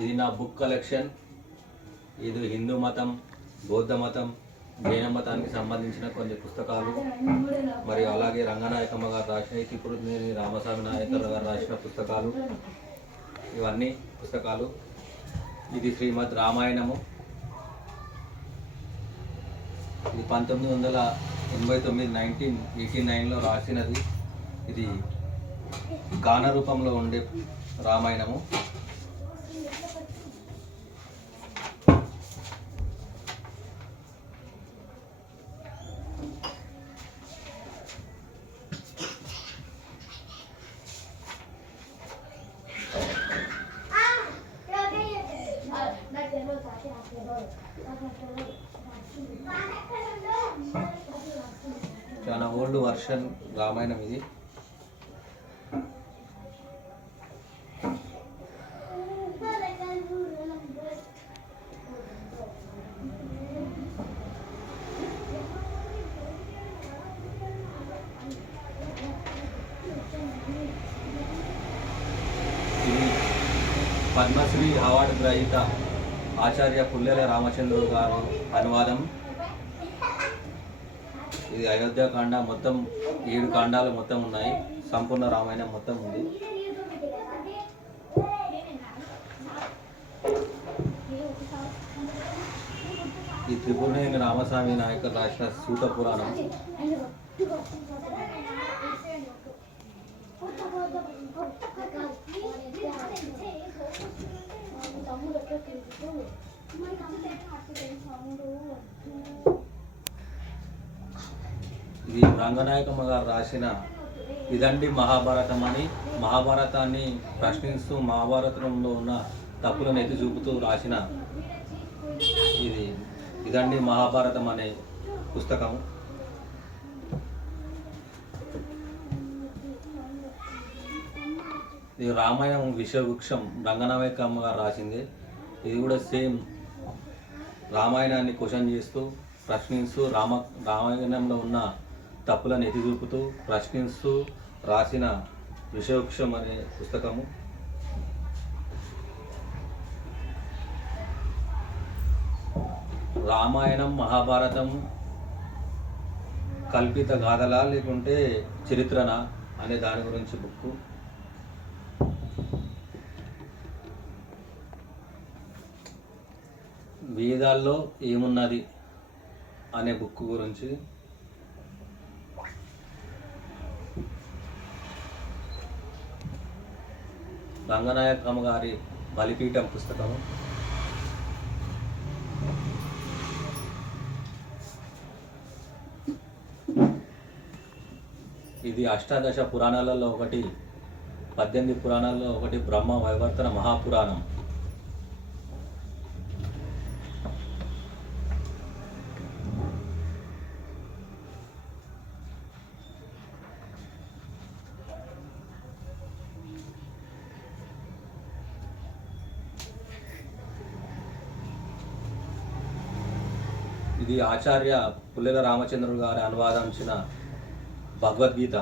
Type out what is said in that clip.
ఇది నా book collection. ఇది హిందూ మతం, బౌద్ధ మతం, జైన మతానికి సంబంధించిన కొన్ని పుస్తకాలు, మరియు అలాగే రంగనాయకమ్మ గారు రాసిన తిప్పురునేని రామస్వామి నాయకర్ గారు రాసిన పుస్తకాలు, ఇవన్నీ పుస్తకాలు. ఇది శ్రీమద్ రామాయణము. ఇది 1989 1989లో రాసినది. ఇది గాన రూపంలో ఉండే రామాయణము. చాలా ఓల్డ్ వర్షన్ రామాయణం ఇది. పద్మశ్రీ అవార్డు గ్రహీత ఆచార్య పుల్లెల రామచంద్రుడు గారు అనువాదం. ఇది అయోధ్యకాండ, మొత్తం 7 కాండాలు మొత్తం ఉన్నాయి. సంపూర్ణ రామాయణం మొత్తం ఉంది. ఈ త్రిపురనేని రామస్వామి నాయకర్ రాసిన సూత పురాణం. ఇది రంగనాయకమ్మ గారు రాసిన ఇదండి మహాభారతం అని, మహాభారతాన్ని ప్రశ్నిస్తూ మహాభారతంలో ఉన్న తప్పులను ఎత్తి చూపుతూ రాసిన ఇది ఇదండి మహాభారతం అనే పుస్తకం. ఇది రామాయణం విశ్వవృక్షం రంగనాయకమ్మ గారు రాసింది. ఇది కూడా సేమ్ రామాయణాన్ని క్వశ్చన్ చేస్తూ ప్రశ్నిస్తూ రామాయణంలో ఉన్న తప్పులను ఎత్తి చూపుతూ ప్రశ్నిస్తూ రాసిన విశ్వవృక్షం అనే పుస్తకము. రామాయణం మహాభారతం కల్పిత గాథలా లేకుంటే చరిత్రనా అనే దాని గురించి బుక్. వేదాల్లో ఏమున్నది అనే బుక్ గురించి. రంగనాయకమ్మ గారి బలిపీఠం పుస్తకం. ఇది అష్టాదశ పురాణాలలో ఒకటి, 18 పురాణాలలో ఒకటి, బ్రహ్మ వైవర్తన మహాపురాణం. ఇది ఆచార్య పుల్లెల రామచంద్రుడు గారి అనువాదించిన భగవద్గీత.